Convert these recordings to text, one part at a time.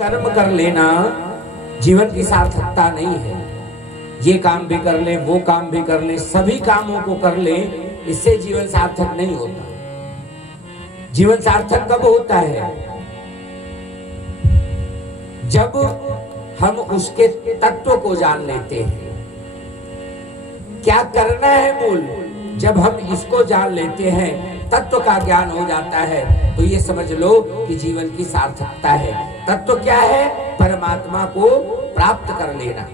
कर्म कर लेना जीवन की सार्थकता नहीं है। ये काम भी कर ले, वो काम भी कर ले, सभी कामों को कर ले, इससे जीवन सार्थक नहीं होता। जीवन सार्थक कब होता है? जब हम उसके तत्व को जान लेते हैं। क्या करना है मूल, जब हम इसको जान लेते हैं, तत्व का ज्ञान हो जाता है, तो ये समझ लो कि जीवन की सार्थकता है। तत्व क्या है? परमात्मा को प्राप्त कर लेना।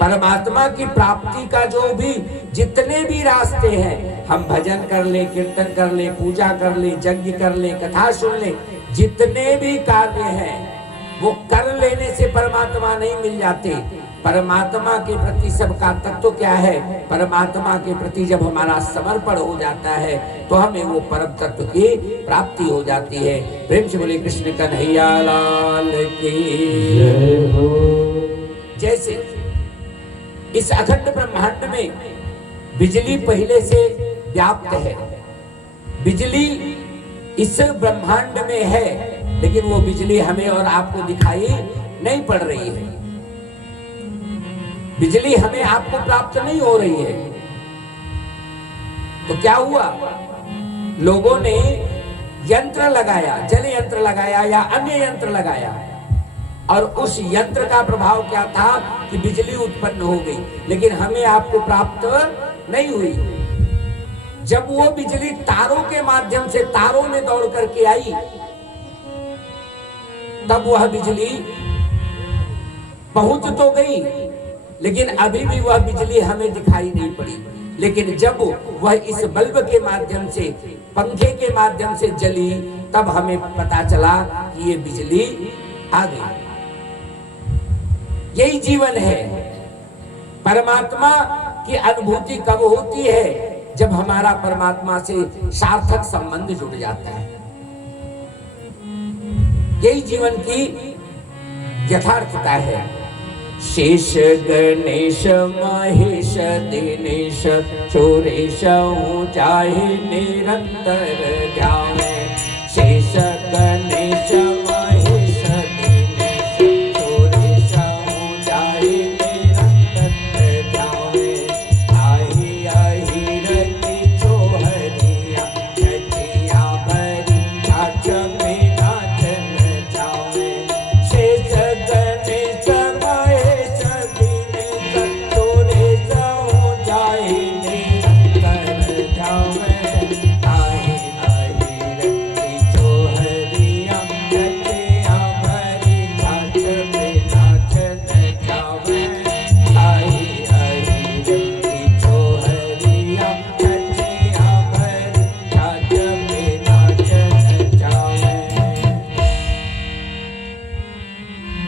परमात्मा की प्राप्ति का जो भी जितने भी रास्ते हैं, हम भजन कर ले, कीर्तन कर ले, पूजा कर ले, यज्ञ कर ले, कथा सुन ले, जितने भी कार्य हैं वो कर लेने से परमात्मा नहीं मिल जाते। परमात्मा के प्रति सबका तत्व क्या है? परमात्मा के प्रति जब हमारा समर्पण हो जाता है तो हमें वो परम तत्व की प्राप्ति हो जाती है। प्रेम से बोले कृष्ण कन्हैया लाल की जय हो। जैसे इस अखंड ब्रह्मांड में बिजली पहले से व्याप्त है, बिजली इस ब्रह्मांड में है, लेकिन वो बिजली हमें और आपको दिखाई नहीं पड़ रही है। बिजली हमें आपको प्राप्त नहीं हो रही है। तो क्या हुआ? लोगों ने यंत्र लगाया, जल यंत्र लगाया या अन्य यंत्र लगाया, और उस यंत्र का प्रभाव क्या था कि बिजली उत्पन्न हो गई, लेकिन हमें आपको प्राप्त नहीं हुई। जब वो बिजली तारों के माध्यम से तारों में दौड़ करके आई, तब वह बिजली पहुंच तो गई, लेकिन अभी भी वह बिजली हमें दिखाई नहीं पड़ी। लेकिन जब वह इस बल्ब के माध्यम से, पंखे के माध्यम से जली, तब हमें पता चला कि ये बिजली आ गई। यही जीवन है। परमात्मा की अनुभूति कब होती है? जब हमारा परमात्मा से सार्थक संबंध जुड़ जाता है। यही जीवन की यथार्थता है। शेष गणेश महेश दिनेश सुरेश चाहे निरंतर ध्यान। शेष गणेश महेश दिनेश सुरेश चाहे निरंतर ध्यान। आही आही रति छोहरिया छठिया भरी नाच में नाचन जावे। शेष गणेश महेश दिनेश सुरेश चाहे निरंतर ध्यान। आही आही रति छोहरिया छठिया भरी नाच में नाचन जावे। आही आही रति छोहरिया छठिया भरी नाच में नाचन जावे।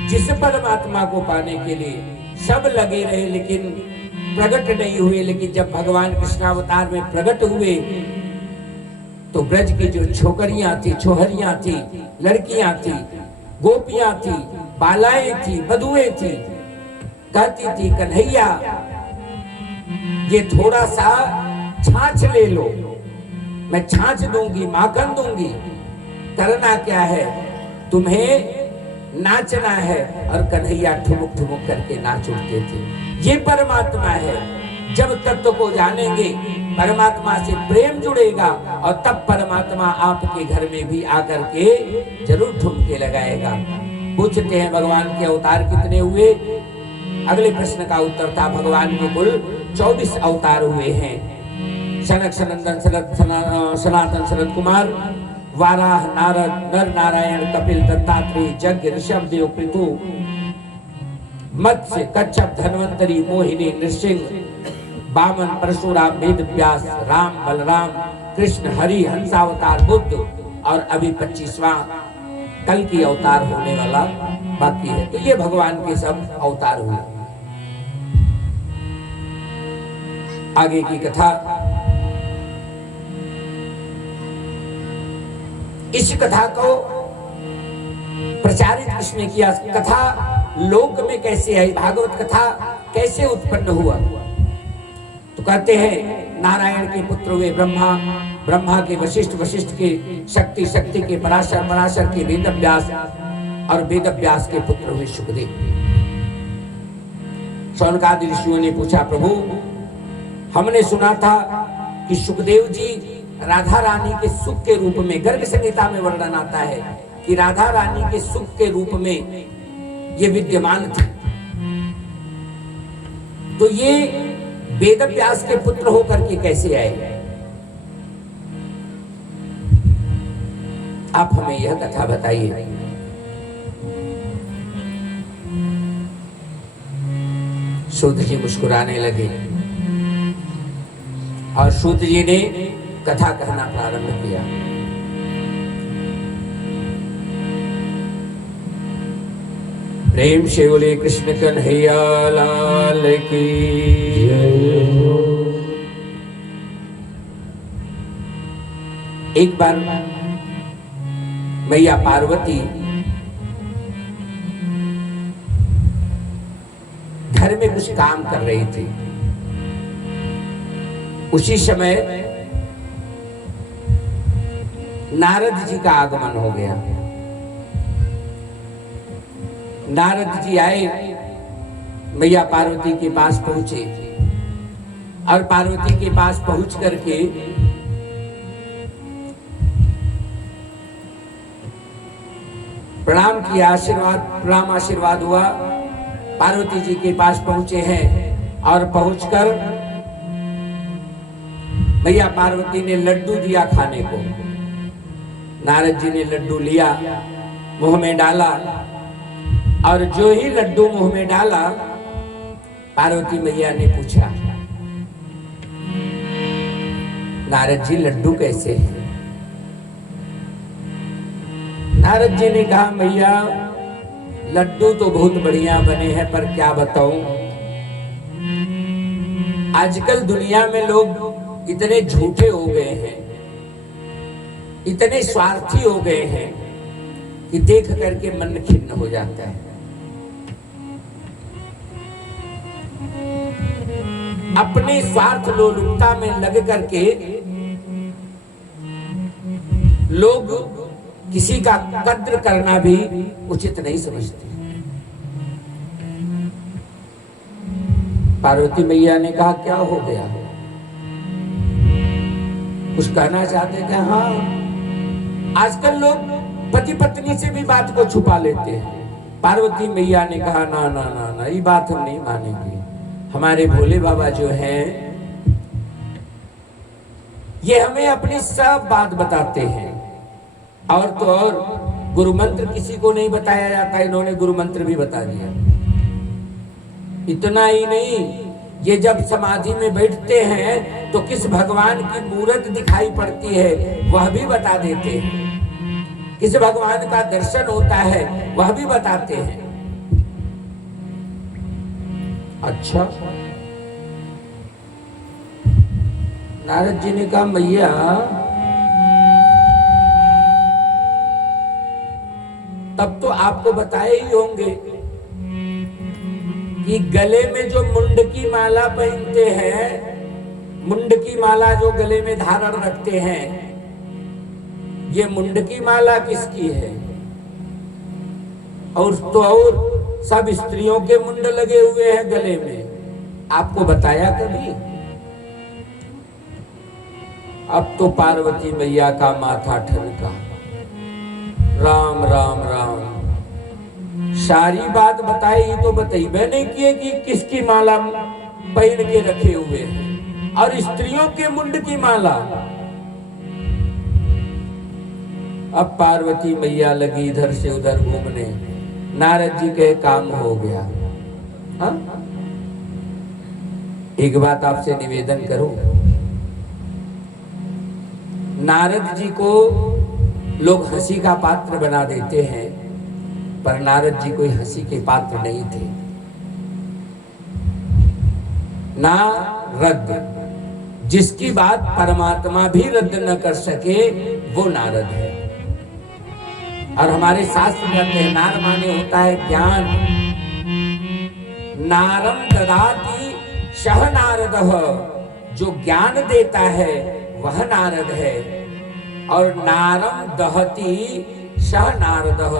जिस परमात्मा को पाने के लिए सब लगे रहे, लेकिन प्रकट नहीं हुए, लेकिन जब भगवान कृष्णावतार में प्रकट हुए तो ब्रज की जो छोकरियां थी, छोहरियां थी, लड़कियां थी, गोपियां थी, बालाएं थी, बधुएं थी, कहती थी कन्हैया ये थोड़ा सा छाछ ले लो, मैं छाछ दूंगी, माखन दूंगी। करना क्या है? तुम्हें नाचना है। और कन्हैया ठुमुक ठुमुक करके नाच उठते थे। ये परमात्मा है। जब तत्व को जानेंगे, परमात्मा से प्रेम जुड़ेगा, और तब परमात्मा आपके घर में भी आकर के जरूर ठुमके लगाएगा। पूछते हैं भगवान के अवतार कितने हुए? अगले प्रश्न का उत्तर था भगवान के कुल 24 अवतार हुए हैं। सनक सनंदन सनातन सनत कुमार, वाराह, नारद, नर नारायण, कपिल, दत्तात्रेय, जग, ऋषभ देव, पृथु, मत्स्य, कच्छप, धन्वंतरी, मोहिनी, नृसिंह, वामन, परशुराम, वेद व्यास, राम, बलराम, कृष्ण, हरि, हंसावतार, बुद्ध, और अभी 25वां कल की अवतार होने वाला बाकी है। तो ये भगवान के सब अवतार हुए। आगे की कथा, इस कथा को प्रचारित किसने किया? कथा लोक में कैसे आई? भागवत कथा कैसे उत्पन्न हुआ? तो कहते हैं नारायण के पुत्र हुए ब्रह्मा, ब्रह्मा के वशिष्ठ, वशिष्ठ के शक्ति, शक्ति के पराशर, पराशर के वेद व्यास, और वेद व्यास के पुत्र हुए सुखदेव। शौनकादि ऋषियों ने पूछा, प्रभु हमने सुना था कि सुखदेव जी राधा रानी के सुख के रूप में, गर्ग संहिता में वर्णन आता है कि राधा रानी के सुख के रूप में ये विद्यमान थे, तो ये वेद व्यास के पुत्र होकर के कैसे आए? आप हमें यह कथा बताइए। सूत जी मुस्कुराने लगे और सूत जी ने कथा कहना प्रारंभ किया। प्रेम से बोले कृष्ण कन्हैया लाल की जय। एक बार मैया पार्वती घर में कुछ काम कर रही थी। उसी समय नारद जी का आगमन हो गया। नारद जी आए, मैया पार्वती के पास पहुंचे और पार्वती के पास पहुंच करके प्रणाम किया, प्रणाम आशीर्वाद हुआ। पार्वती जी के पास पहुंचे हैं और पहुंचकर मैया पार्वती ने लड्डू दिया खाने को। नारद जी ने लड्डू लिया, मुंह में डाला और जो ही लड्डू मुंह में डाला, पार्वती मैया ने पूछा, नारद जी लड्डू कैसे हैं? नारद जी ने कहा, मैया लड्डू तो बहुत बढ़िया बने हैं, पर क्या बताऊं, आजकल दुनिया में लोग इतने झूठे हो गए हैं, इतने स्वार्थी हो गए हैं कि देख करके मन खिन्न हो जाता है। अपने स्वार्थ लोलुपता में लग करके लोग किसी का कद्र करना भी उचित नहीं समझते। पार्वती मैया ने कहा, क्या हो गया? कुछ कहना चाहते थे? हाँ, आजकल लोग पति पत्नी से भी बात को छुपा लेते हैं। पार्वती मैया ने कहा, ना ना ना ना, ये बात हम नहीं मानेंगे। हमारे भोले बाबा जो हैं, ये हमें अपनी सब बात बताते हैं। और तो और गुरु मंत्र किसी को नहीं बताया जाता, इन्होंने गुरु मंत्र भी बता दिया। इतना ही नहीं, ये जब समाधि में बैठते हैं तो किस भगवान की मूर्त दिखाई पड़ती है वह भी बता देते हैं, किस भगवान का दर्शन होता है वह भी बताते हैं। अच्छा, नारद जी ने कहा, मैया तब तो आपको बताए ही होंगे कि गले में जो मुंड की माला पहनते हैं, मुंड की माला जो गले में धारण रखते हैं, ये मुंड की माला किसकी है? और तो और सब स्त्रियों के मुंड लगे हुए हैं गले में, आपको बताया कभी? अब तो पार्वती मैया का माथा ठनका। राम राम राम, सारी बात बताई तो बताइए नहीं किए कि किसकी माला पहन के रखे हुए हैं, और स्त्रियों के मुंड की माला। अब पार्वती मैया लगी इधर से उधर घूमने। नारद जी के काम हो गया। हा? एक बात आपसे निवेदन करूं, नारद जी को लोग हंसी का पात्र बना देते हैं, पर नारद जी कोई हंसी के पात्र नहीं थे। नारद, जिसकी बात परमात्मा भी रद्द न कर सके, वो नारद है। और हमारे शास्त्र कहते हैं, नार माने होता है ज्ञान। नारम ददाति सह नारदः, जो ज्ञान देता है वह नारद है। और नारम दहति सह नारदः,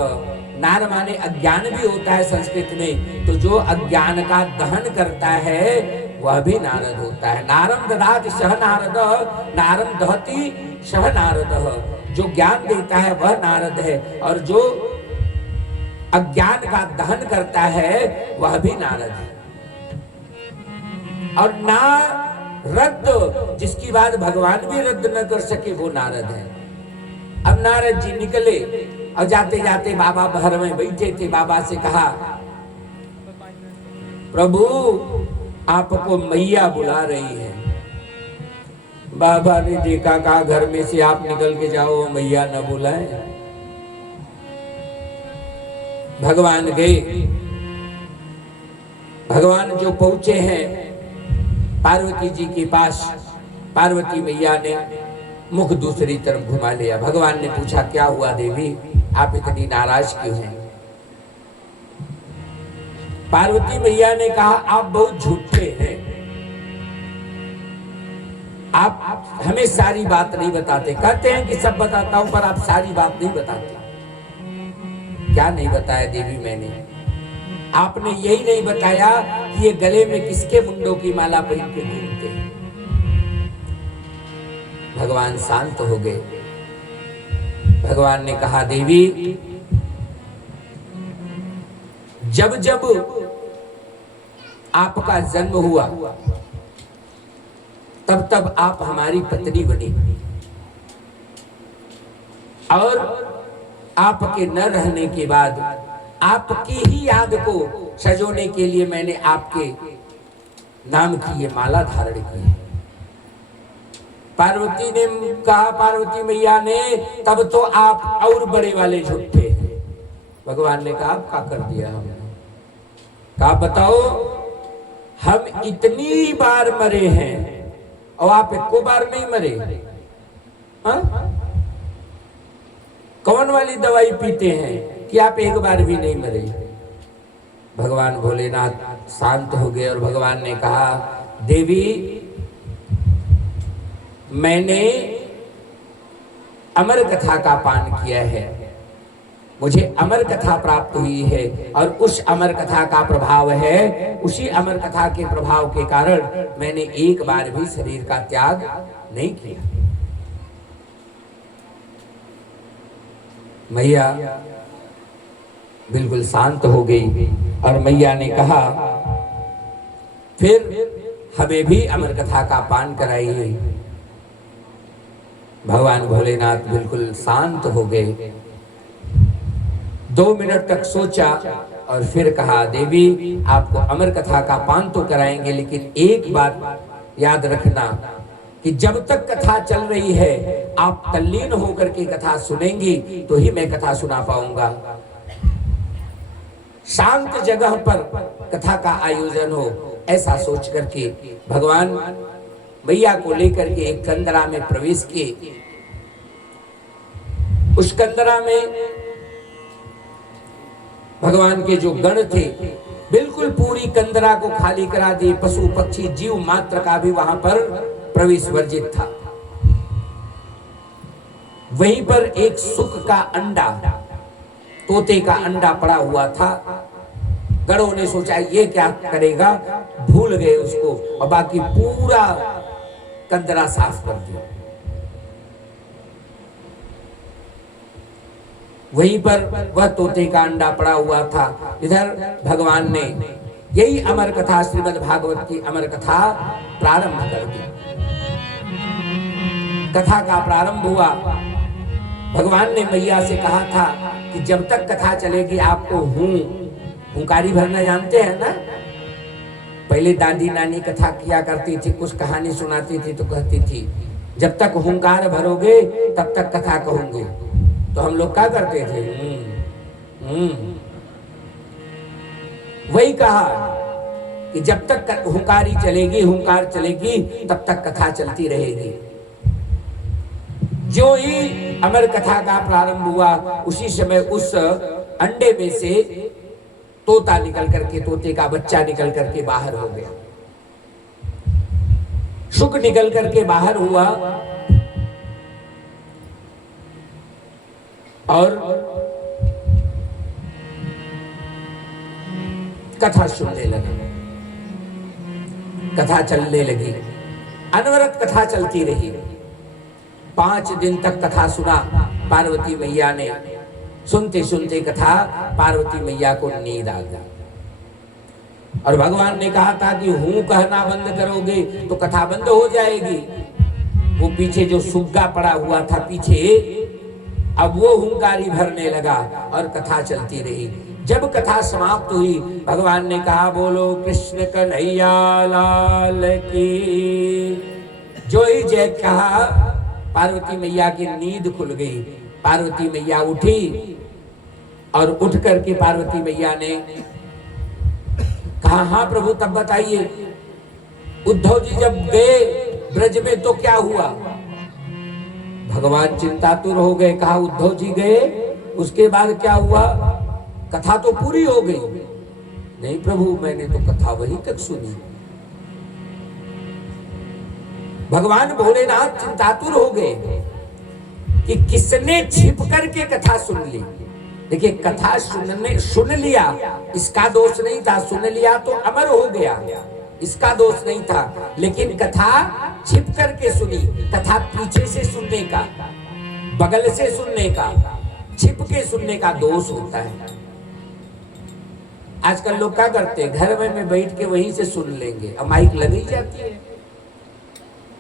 नार माने अज्ञान भी होता है संस्कृत में, तो जो अज्ञान का दहन करता है वह भी नारद होता है। नारम ददाति सह नारद, नारम दहति सह नारद। जो ज्ञान देता है वह नारद है, और जो अज्ञान का दहन करता है वह भी नारद है। और ना रद्द, जिसकी बात भगवान भी रद्द न कर सके, वो नारद है। अब नारद जी निकले और जाते जाते बाबा भर में बैठे थे। बाबा से कहा, प्रभु आपको मैया बुला रही है। बाबा ने देखा, कहा घर में से आप निकल के जाओ, मैया न बुलाए। भगवान गए। भगवान जो पहुंचे हैं पार्वती जी के पास, पार्वती मैया ने मुख दूसरी तरफ घुमा लिया। भगवान ने पूछा, क्या हुआ देवी, आप इतनी नाराज क्यों हैं? पार्वती मैया ने कहा, आप बहुत झूठे हैं, आप हमें सारी बात नहीं बताते। कहते हैं कि सब बताता हूं, पर आप सारी बात नहीं बताते। क्या नहीं बताया देवी मैंने? आपने यही नहीं बताया कि ये गले में किसके मुंडों की माला पहन के घूमते हैं। भगवान शांत हो गए। भगवान ने कहा, देवी जब जब आपका जन्म हुआ तब तब आप हमारी पत्नी बनी, और आपके न रहने के बाद आपकी ही याद को सजोने के लिए मैंने आपके नाम की ये माला धारण की है। पार्वती ने कहा, पार्वती मैया ने, तब तो आप और बड़े वाले झूठे हैं। भगवान ने कहा, आप क्या कर दिया हमने? कहा, बताओ, हम इतनी बार मरे हैं और आप एको बार नहीं मरे। हा? कौन वाली दवाई पीते हैं कि आप एक बार भी नहीं मरे? भगवान भोलेनाथ शांत हो गए और भगवान ने कहा, देवी मैंने अमर कथा का पान किया है, मुझे अमर कथा प्राप्त हुई है, और उस अमर कथा का प्रभाव है, उसी अमर कथा के प्रभाव के कारण मैंने एक बार भी शरीर का त्याग नहीं किया। मैया बिल्कुल शांत हो गई और मैया ने कहा, फिर हमें भी अमर कथा का पान कराइए। भगवान भोलेनाथ बिल्कुल शांत हो गए। 2 मिनट तक सोचा और फिर कहा, देवी आपको अमर कथा का पान तो कराएंगे, लेकिन एक बात याद रखना कि जब तक कथा चल रही है आप तल्लीन होकर के कथा सुनेंगी तो ही मैं कथा सुना पाऊंगा। शांत जगह पर कथा का आयोजन हो, ऐसा सोच करके भगवान मैया को लेकर के एक कंदरा में प्रवेश किए। उस कंदरा में भगवान के जो गण थे बिल्कुल पूरी कंदरा को खाली करा दिए। पशु पक्षी जीव मात्र का भी वहां पर प्रवेश वर्जित था। वहीं पर एक सुक का अंडा, तोते का अंडा पड़ा हुआ था। गणों ने सोचा ये क्या करेगा, भूल गए उसको और बाकी पूरा कंदरा साफ कर दिया। वहीं पर वह तोते का अंडा पड़ा हुआ था। इधर भगवान ने यही अमर कथा, श्रीमद् भागवत की अमर कथा प्रारंभ कर दी। कथा का प्रारंभ हुआ। भगवान ने मैया से कहा था कि जब तक कथा चलेगी आपको हुंकारी भरना जानते हैं ना। पहले दादी नानी कथा किया करती थी, कुछ कहानी सुनाती थी तो कहती थी जब तक हुंकार भरोगे तब तक कथा कहूंगे। तो हम लोग क्या करते थे, वही कहा कि जब तक हुंकारी चलेगी, हुंकार चलेगी, तब तक कथा चलती रहेगी। जो ही अमर कथा का प्रारंभ हुआ उसी समय उस अंडे में से तोता निकल करके, तोते का बच्चा निकल करके बाहर हो गया। शुक निकल करके बाहर हुआ और कथा सुनने लगे। कथा चलने लगी, अनवरत कथा चलती रही। 5 दिन तक कथा सुना पार्वती मैया ने। सुनते सुनते कथा पार्वती मैया को नींद आ गई और भगवान ने कहा था कि हूं कहना बंद करोगे तो कथा बंद हो जाएगी। वो पीछे जो सुग्गा पड़ा हुआ था पीछे, अब वो हुंकारी भरने लगा और कथा चलती रही। जब कथा समाप्त हुई, भगवान ने कहा बोलो कृष्ण कन्हैया लाल की। जो ही जय कहा, पार्वती मैया की नींद खुल गई। पार्वती मैया उठी और उठ करके पार्वती मैया ने कहा हाँ प्रभु तब बताइए, उद्धव जी जब गए ब्रज में तो क्या हुआ? भगवान चिंतातुर हो गए। कहा उद्धव जी गए, उसके बाद क्या हुआ? कथा तो पूरी हो गई। नहीं प्रभु, मैंने तो कथा वहीं तक सुनी। भगवान भोलेनाथ चिंतातुर हो गए कि किसने छिप करके कथा सुन ली। देखिए, कथा सुन लिया इसका दोष नहीं था, सुन लिया तो अमर हो गया, इसका दोष नहीं था। लेकिन कथा छिप करके सुनी, कथा पीछे से सुनने का, बगल से सुनने का, छिप के सुनने का दोष होता है। आजकल लोग क्या करते हैं, घर में बैठ के वहीं से सुन लेंगे, अब माइक लग ही जाती है।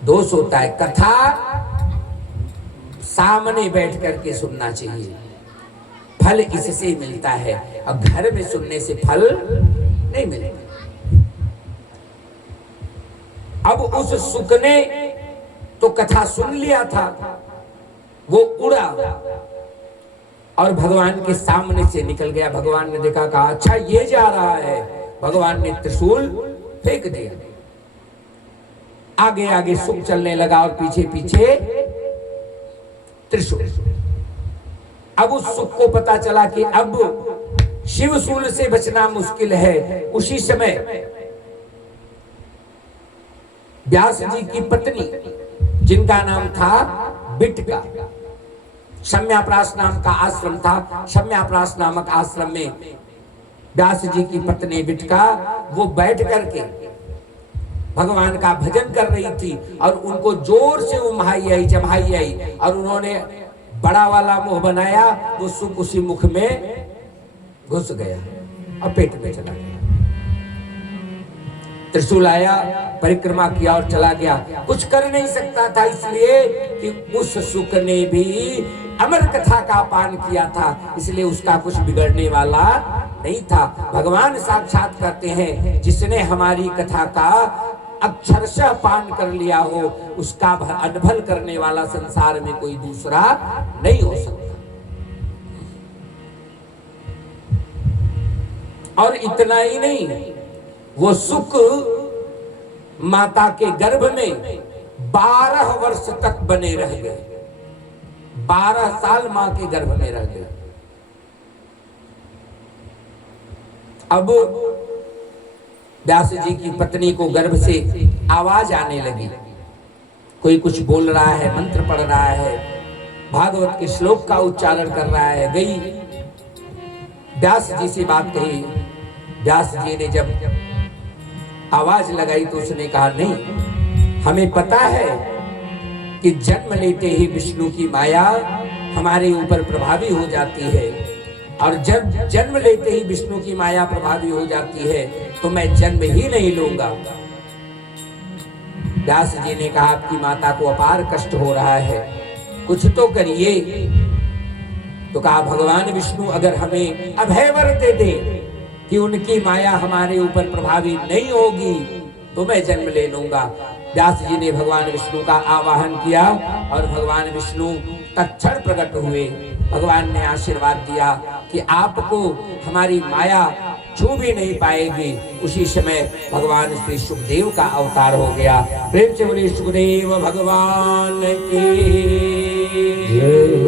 दोष होता है। कथा सामने बैठ करके सुनना चाहिए, फल इससे मिलता है। अब घर में सुनने से फल नहीं मिलेगा। अब उस सुख ने तो कथा सुन लिया था, वो उड़ा और भगवान के सामने से निकल गया। भगवान ने देखा, कहा अच्छा ये जा रहा है। भगवान ने त्रिशूल फेंक दिया। आगे आगे सुख चलने लगा और पीछे पीछे त्रिशूल। अब उस सुख को पता चला कि अब शिवशूल से बचना मुश्किल है। उसी समय व्यास जी की पत्नी, जिनका नाम था बिटका, शम्याप्रास नाम का आश्रम था, शम्याप्रास नामक आश्रम में व्यास जी की पत्नी बिटका वो बैठ करके भगवान का भजन कर रही थी और उनको जोर से उम्हाई आई, जम्हाई आई और उन्होंने बड़ा वाला मुंह बनाया। वो सुख उसी मुख में घुस गया और पेट में चला गया। त्रिशूल आया, परिक्रमा किया और चला गया। कुछ कर नहीं सकता था, इसलिए कि उस सुख ने भी अमर कथा का पान किया था, इसलिए उसका कुछ बिगड़ने वाला नहीं था। भगवान साक्षात कहते हैं, जिसने हमारी कथा का अक्षरशः पान कर लिया हो, उसका अनभल करने वाला संसार में कोई दूसरा नहीं हो सकता। और इतना ही नहीं, वो सुख माता के गर्भ में 12 वर्ष तक बने रह गए। 12 साल मां के गर्भ में रह गए। अब व्यास जी की पत्नी को गर्भ से आवाज आने लगी, कोई कुछ बोल रहा है, मंत्र पढ़ रहा है, भागवत के श्लोक का उच्चारण कर रहा है। गई व्यास जी से बात कही। व्यास जी ने जब आवाज लगाई तो उसने कहा, नहीं, हमें पता है कि जन्म लेते ही विष्णु की माया हमारे ऊपर प्रभावी हो जाती है, और जब जन्म लेते ही विष्णु की माया प्रभावी हो जाती है तो मैं जन्म ही नहीं लूंगा। व्यास जी ने कहा, आपकी माता को अपार कष्ट हो रहा है, कुछ तो करिए। तो कहा, भगवान विष्णु अगर हमें अभय वर दे दे कि उनकी माया हमारे ऊपर प्रभावी नहीं होगी तो मैं जन्म ले लूंगा। व्यास जी ने भगवान विष्णु का आवाहन किया और भगवान विष्णु तत्क्षण प्रकट हुए। भगवान ने आशीर्वाद दिया कि आपको हमारी माया छू भी नहीं पाएगी। उसी समय भगवान श्री सुखदेव का अवतार हो गया। प्रेम से बोलिए सुखदेव भगवान की जय।